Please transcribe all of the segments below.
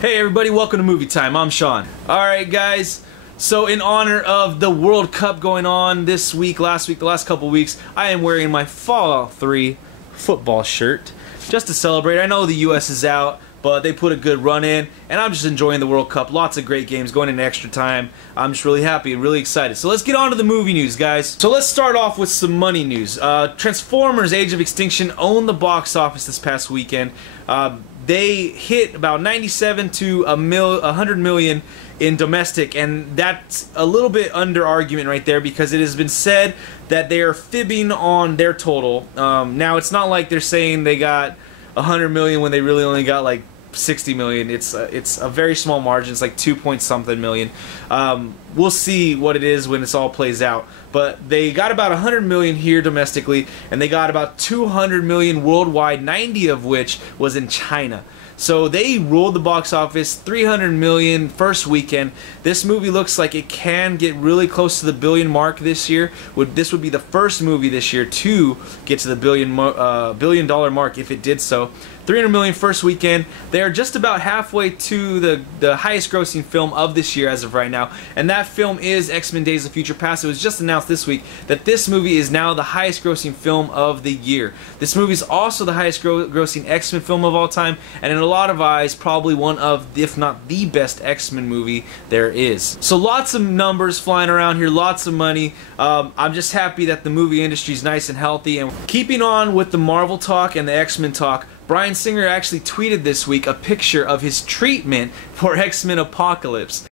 Hey everybody, welcome to Movie Time. I'm Sean. Alright guys, so in honor of the World Cup going on this week, the last couple weeks, I am wearing my Fallout 3 football shirt just to celebrate. I know the US is out, but they put a good run in, and I'm just enjoying the World Cup. Lots of great games going into extra time. I'm just really happy and really excited. So let's get on to the movie news, guys. So let's start off with some money news. Transformers Age of Extinction owned the box office this past weekend. They hit about 97 to 100 million in domestic, and that's a little bit under argument right there because it has been said that they are fibbing on their total. Now it's not like they're saying they got 100 million when they really only got like 60 million. It's a very small margin. It's like 2 point something million. We'll see what it is when this all plays out. But they got about 100 million here domestically, and they got about 200 million worldwide, 90 of which was in China. So they ruled the box office, 300 million first weekend. This movie looks like it can get really close to the billion mark this year. This would be the first movie this year to get to the billion dollar mark if it did so. 300 million first weekend. They are just about halfway to the highest grossing film of this year as of right now, and that film is X-Men Days of Future Past. It was just announced this week that this movie is now the highest grossing film of the year. This movie is also the highest grossing X-Men film of all time, and in a lot of eyes probably one of, if not the best X-Men movie there is. So lots of numbers flying around here, lots of money. I'm just happy that the movie industry is nice and healthy. And keeping on with the Marvel talk and the X-Men talk, Bryan Singer actually tweeted this week a picture of his treatment for X-Men Apocalypse.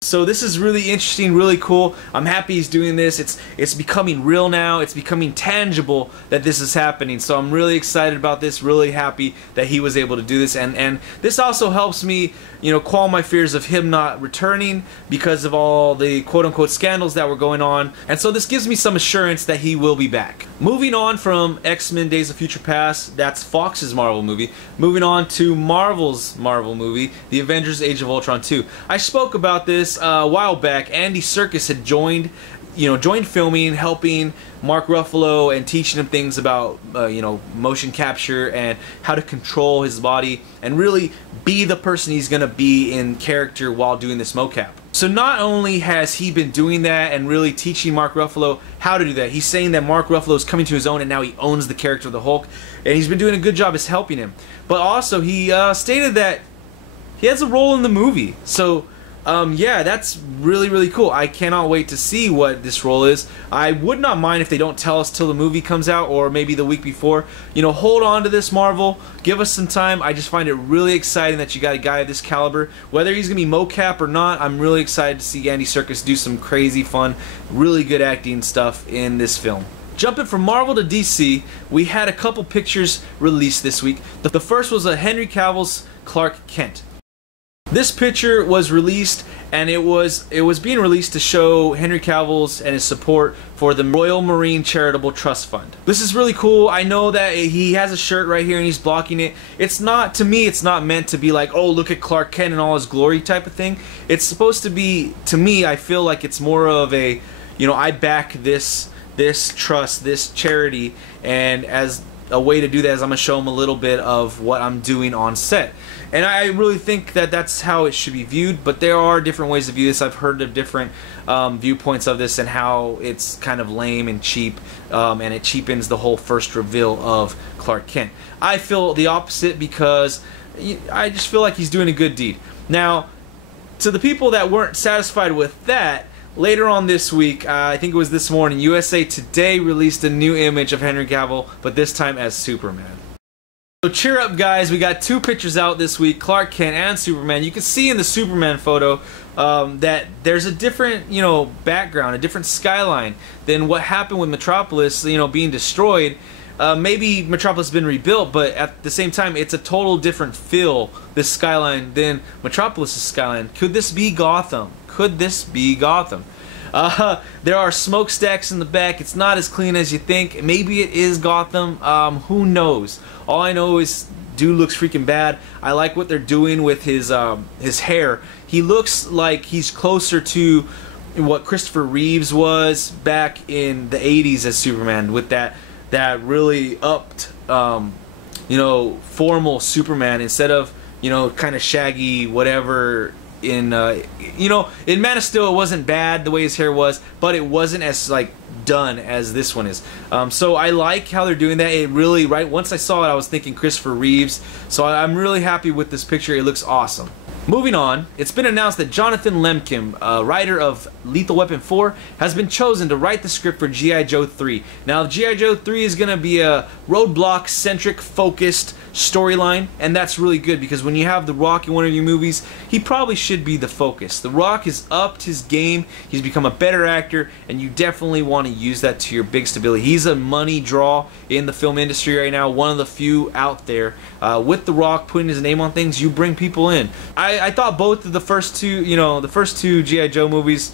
So this is really interesting, really cool. I'm happy he's doing this. It's becoming real now. It's becoming tangible that this is happening. So I'm really excited about this, really happy that he was able to do this. And this also helps me, you know, quell my fears of him not returning because of all the quote-unquote scandals that were going on. And so this gives me some assurance that he will be back. Moving on from X-Men Days of Future Past, that's Fox's Marvel movie. Moving on to Marvel's Marvel movie, The Avengers Age of Ultron 2. I spoke about this a while back. Andy Serkis had joined filming, helping Mark Ruffalo and teaching him things about motion capture and how to control his body and really be the person he's gonna be in character while doing this mocap. So not only has he been doing that and really teaching Mark Ruffalo how to do that, he's saying that Mark Ruffalo is coming to his own and now he owns the character of the Hulk, and he's been doing a good job as helping him. But also he stated that he has a role in the movie. So yeah, that's really, really cool. I cannot wait to see what this role is. I would not mind if they don't tell us till the movie comes out or maybe the week before. You know, hold on to this, Marvel. Give us some time. I just find it really exciting that you got a guy of this caliber. Whether he's going to be mocap or not, I'm really excited to see Andy Serkis do some crazy fun, really good acting stuff in this film. Jumping from Marvel to DC, we had a couple pictures released this week. The first was a Henry Cavill's Clark Kent. This picture was released, and it was being released to show Henry Cavill's and his support for the Royal Marine Charitable Trust Fund. This is really cool. I know that he has a shirt right here and he's blocking it. It's not, to me, it's not meant to be like, oh, look at Clark Kent in all his glory type of thing. It's supposed to be, to me, I feel like it's more of a, you know, I back this trust, this charity, and as a way to do that is I'm going to show him a little bit of what I'm doing on set. And I really think that that's how it should be viewed, but there are different ways to view this. I've heard of different viewpoints of this and how it's kind of lame and cheap, and it cheapens the whole first reveal of Clark Kent. I feel the opposite because I just feel like he's doing a good deed. Now, to the people that weren't satisfied with that, later on this week, I think it was this morning, USA Today released a new image of Henry Cavill, but this time as Superman. So cheer up, guys. We got two pictures out this week, Clark Kent and Superman. You can see in the Superman photo that there's a different, background, a different skyline than what happened with Metropolis, being destroyed. Maybe Metropolis has been rebuilt, but at the same time, it's a total different feel, this skyline, than Metropolis' skyline. Could this be Gotham? Could this be Gotham? There are smokestacks in the back. It's not as clean as you think. Maybe it is Gotham. Who knows? All I know is dude looks freaking bad. I like what they're doing with his hair. He looks like he's closer to what Christopher Reeves was back in the 80s as Superman, with that really upped, formal Superman instead of you know, kind of shaggy, whatever. In in Man of Steel, it wasn't bad the way his hair was, but it wasn't as like done as this one is. So I like how they're doing that. It really, right, once I saw it, I was thinking Christopher Reeves. So I'm really happy with this picture. It looks awesome. Moving on, it's been announced that Jonathan Lemkin, writer of Lethal Weapon 4, has been chosen to write the script for G.I. Joe 3. Now, G.I. Joe 3 is going to be a roadblock-centric, focused storyline, and that's really good because when you have The Rock in one of your movies, he probably should be the focus. The Rock has upped his game, he's become a better actor, and you definitely want to use that to your big stability. He's a money draw in the film industry right now, one of the few out there. With The Rock putting his name on things, you bring people in. I thought both of the first two, the first two G.I. Joe movies,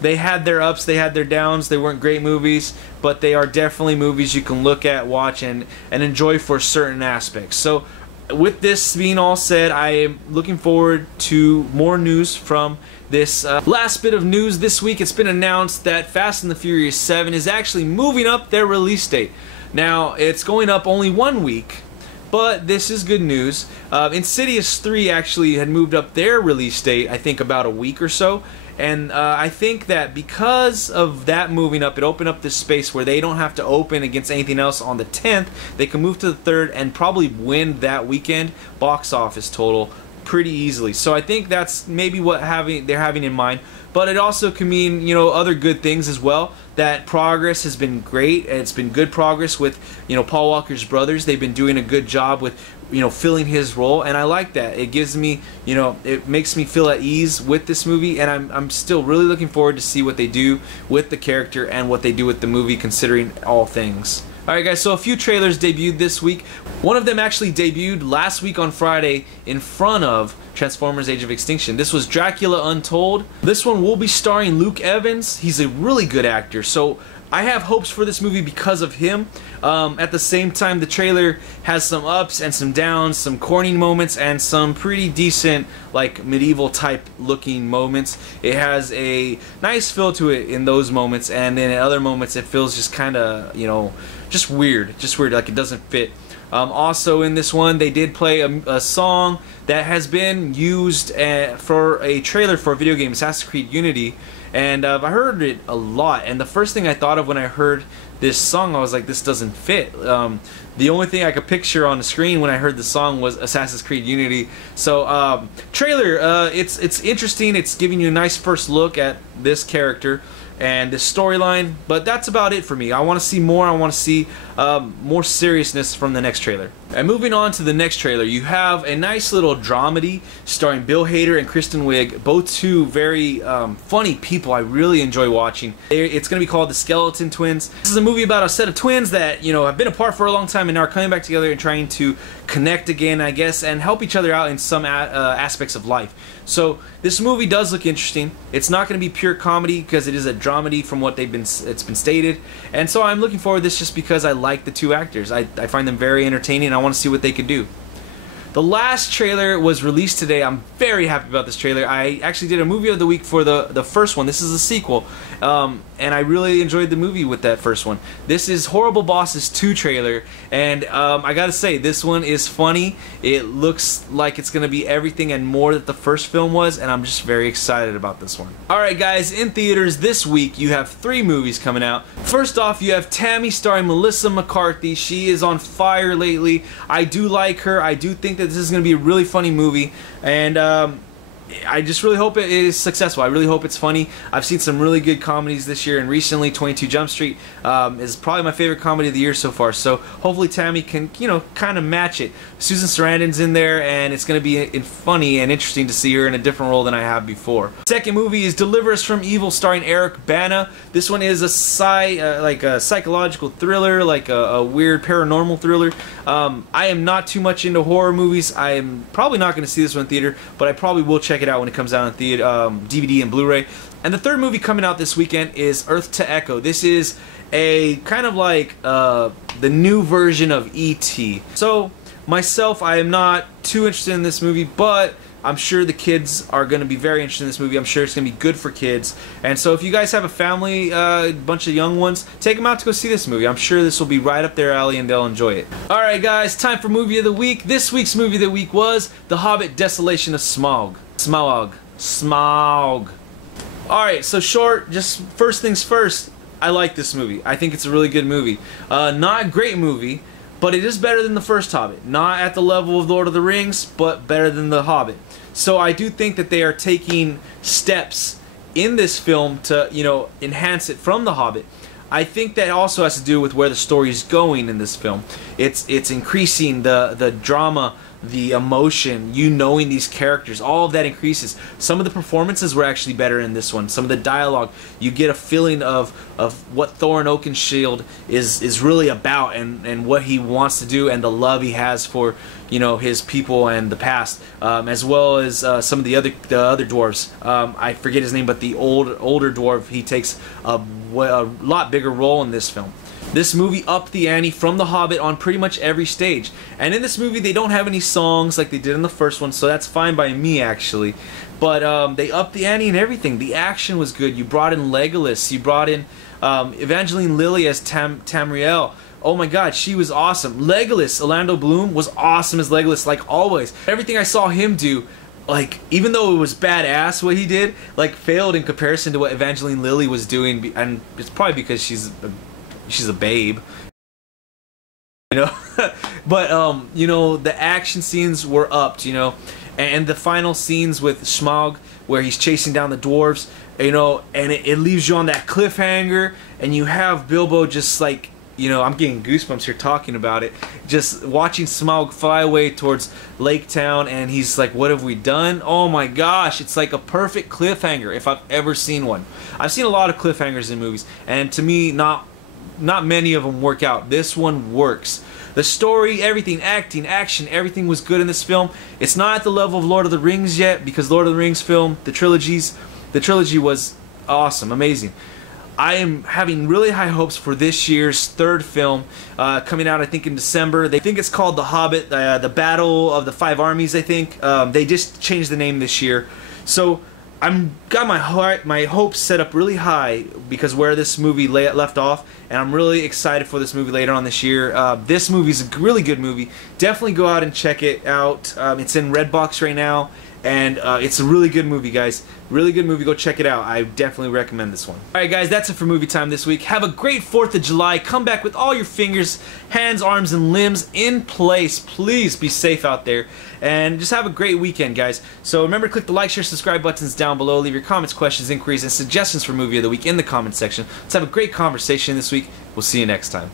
they had their ups, they had their downs. They weren't great movies, but they are definitely movies you can look at, watch, and enjoy for certain aspects. So with this being all said, I am looking forward to more news from this. Last bit of news this week, it's been announced that Fast and the Furious 7 is actually moving up their release date. Now, it's going up only 1 week, but this is good news. Insidious 3 actually had moved up their release date, I think about a week or so. And I think that because of that moving up, it opened up this space where they don't have to open against anything else on the 10th. They can move to the 3rd and probably win that weekend box office total pretty easily. So I think that's maybe what they're having in mind. But it also can mean, other good things as well. That progress has been great, and it's been good progress with, Paul Walker's brothers. They've been doing a good job with, filling his role, and I like that. It gives me, it makes me feel at ease with this movie, and I'm still really looking forward to see what they do with the character and what they do with the movie, considering all things. Alright guys, so a few trailers debuted this week. One of them actually debuted last week on Friday in front of Transformers Age of Extinction. This was Dracula Untold. This one will be starring Luke Evans. He's a really good actor, so I have hopes for this movie because of him. At the same time, the trailer has some ups and some downs, some corny moments, and some pretty decent, like, medieval type looking moments. It has a nice feel to it in those moments, and then in other moments it feels just kind of, just weird, like it doesn't fit. Also in this one, they did play a song that has been used for a trailer for a video game, Assassin's Creed Unity, and I heard it a lot, and the first thing I thought of when I heard this song, I was like, this doesn't fit. The only thing I could picture on the screen when I heard the song was Assassin's Creed Unity. So trailer, it's interesting. It's giving you a nice first look at this character and the storyline, but that's about it for me. I want to see more. I want to see more seriousness from the next trailer. And moving on to the next trailer, you have a nice little dramedy starring Bill Hader and Kristen Wiig, both two very funny people I really enjoy watching. It's going to be called The Skeleton Twins. This is a movie about a set of twins that have been apart for a long time and are coming back together and trying to connect again, I guess, and help each other out in some aspects of life. So this movie does look interesting. It's not going to be pure comedy because it is a dramedy from what it's been stated, and so I'm looking forward to this just because I like the two actors. I find them very entertaining, and I want to see what they can do. The last trailer was released today. I'm very happy about this trailer. I actually did a movie of the week for the first one. This is a sequel, and I really enjoyed the movie with that first one. This is Horrible Bosses 2 trailer, and I gotta say, this one is funny. It looks like it's gonna be everything and more that the first film was, and I'm just very excited about this one. Alright guys, in theaters this week you have 3 movies coming out. First off, you have Tammy starring Melissa McCarthy. She is on fire lately. I do like her. I do think that this is going to be a really funny movie, and I just really hope it is successful. I really hope it's funny. I've seen some really good comedies this year, and recently 22 Jump Street is probably my favorite comedy of the year so far, so hopefully Tammy can, kind of match it. Susan Sarandon's in there, and it's going to be funny and interesting to see her in a different role than I have before. Second movie is Deliver Us from Evil starring Eric Bana. This one is a psychological thriller, like a weird paranormal thriller. I am not too much into horror movies. I am probably not going to see this one in theater, but I probably will check it out when it comes out on theater, DVD and Blu-ray. And the third movie coming out this weekend is Earth to Echo. This is a kind of like the new version of E.T. So myself, I am not too interested in this movie, but I'm sure the kids are going to be very interested in this movie. I'm sure it's going to be good for kids. And so if you guys have a family, bunch of young ones, take them out to go see this movie. I'm sure this will be right up their alley and they'll enjoy it. Alright guys, time for movie of the week. This week's movie of the week was The Hobbit Desolation of Smaug. Smaug. Alright, so short, just first things first, I like this movie. I think it's a really good movie. Not a great movie, but it is better than the first Hobbit. Not at the level of Lord of the Rings, but better than the Hobbit. So I do think that they are taking steps in this film to, you know, enhance it from the Hobbit. I think that also has to do with where the story is going in this film. It's increasing the drama, the emotion, you knowing these characters, all of that increases. Some of the performances were actually better in this one. Some of the dialogue, you get a feeling of what Thorin Oakenshield is really about and what he wants to do and the love he has for, you know, his people and the past, as well as some of the other dwarves. I forget his name, but the older dwarf, he takes a lot bigger role in this film. This movie upped the ante from The Hobbit on pretty much every stage. And in this movie, they don't have any songs like they did in the first one, so that's fine by me, actually. But they upped the ante and everything. The action was good. You brought in Legolas. You brought in Evangeline Lilly as Tamriel. Oh my god, she was awesome. Legolas, Orlando Bloom, was awesome as Legolas, like always. Everything I saw him do, like, even though it was badass what he did, like, failed in comparison to what Evangeline Lilly was doing, and it's probably because she's a babe, you know. But you know, the action scenes were upped, you know, and the final scenes with Smaug where he's chasing down the dwarves, you know, and it leaves you on that cliffhanger, and you have Bilbo just like, you know, I'm getting goosebumps here talking about it, just watching Smaug fly away towards Lake Town, and he's like, what have we done? Oh my gosh, it's like a perfect cliffhanger if I've ever seen one. I've seen a lot of cliffhangers in movies, and to me, not many of them work out. This one works. The story, everything, acting, action, everything was good in this film. It's not at the level of Lord of the Rings yet, because Lord of the Rings film, the trilogy was awesome, amazing. I am having really high hopes for this year's third film, coming out I think in December. They think it's called The Hobbit, the Battle of the Five Armies, I think. They just changed the name this year. So I'm got my hopes set up really high because where this movie left off, and I'm really excited for this movie later on this year. This movie's a really good movie. Definitely go out and check it out. It's in Redbox right now, and it's a really good movie, guys. Really good movie. Go check it out. I definitely recommend this one. Alright guys, that's it for movie time this week. Have a great 4th of July. Come back with all your fingers, hands, arms, and limbs in place. Please be safe out there. And just have a great weekend, guys. So remember to click the like, share, subscribe buttons down below. Leave your comments, questions, inquiries, and suggestions for movie of the week in the comments section. Let's have a great conversation this week. We'll see you next time.